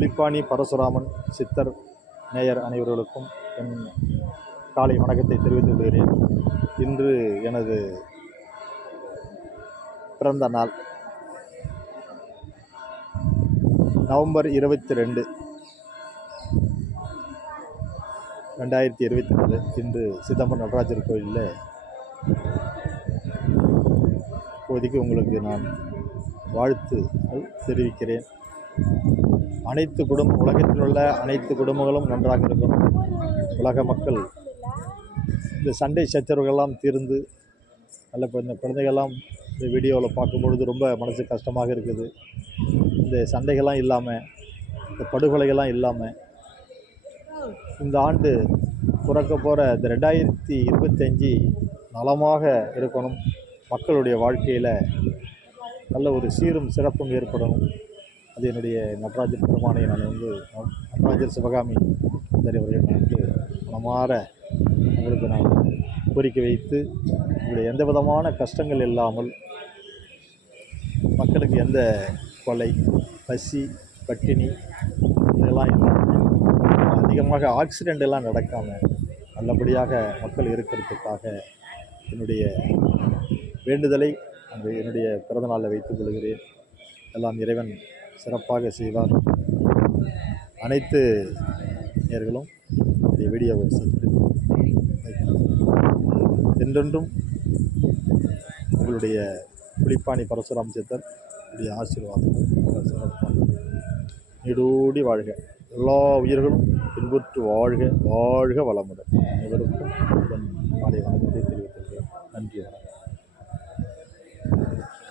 புலிப்பாணி பரசுராமன் சித்தர் நேயர் அனைவர்களுக்கும் என் காலை வணக்கத்தை தெரிவித்துக் கொள்கிறேன் இன்று எனது பிறந்த நாள். நவம்பர் இருபத்தி ரெண்டு ரெண்டாயிரத்தி இருபத்தி நாலு இன்று சிதம்பரம் நடராஜர் கோயிலில் இப்போதைக்கு உங்களுக்கு நான் வாழ்த்து தெரிவிக்கிறேன். அனைத்து குடும்ப உலகத்தில் உள்ள அனைத்து குடும்பங்களும் நன்றாக இருக்கணும். உலக மக்கள் இந்த சண்டை சச்சரவுகள்லாம் தீர்ந்து நல்ல இப்போ இந்த குழந்தைகள்லாம் இந்த வீடியோவில் பார்க்கும்பொழுது ரொம்ப மனசு கஷ்டமாக இருக்குது. இந்த சண்டைகள்லாம் இல்லாமல் இந்த படுகொலைகள்லாம் இல்லாமல் இந்த ஆண்டு பிறக்க போகிற இந்த ரெண்டாயிரத்தி இருபத்தஞ்சி நலமாக இருக்கணும். மக்களுடைய வாழ்க்கையில் நல்ல ஒரு சீரும் சிறப்பும் ஏற்படணும். அது என்னுடைய நடராஜர் பெருமானை நான் வந்து நடராஜர் சிவகாமி தலைவர்கள் அவர்கள் நான் மனமாற உங்களுக்கு நான் கோரிக்கை வைத்து உங்களுடைய எந்த விதமான கஷ்டங்கள் இல்லாமல் மக்களுக்கு எந்த கொலை பசி பட்டினி இதெல்லாம் இல்லாமல் அதிகமாக ஆக்சிடெண்ட் எல்லாம் நடக்காமல் நல்லபடியாக மக்கள் இருக்கிறதுக்காக என்னுடைய வேண்டுதலை அந்த என்னுடைய பிறந்தநாளில் வைத்துக் கொள்கிறேன். எல்லாம் இறைவன் சிறப்பாக செய்வார் அனைத்து நேர்களும் இந்த வீடியோவை என்றென்றும் உங்களுடைய புலிப்பாணி பரசுராம் சித்தர் உடைய ஆசீர்வாதங்கள் சிறப்பாக நீடூடி வாழ்க. எல்லா உயிர்களும் பின்புற்று வாழ்க வாழ்க வளமுடன். அனைவருக்கும் உடன் மாலை வணக்கத்தை தெரிவித்துள்ளேன் நன்றி வணக்கம்.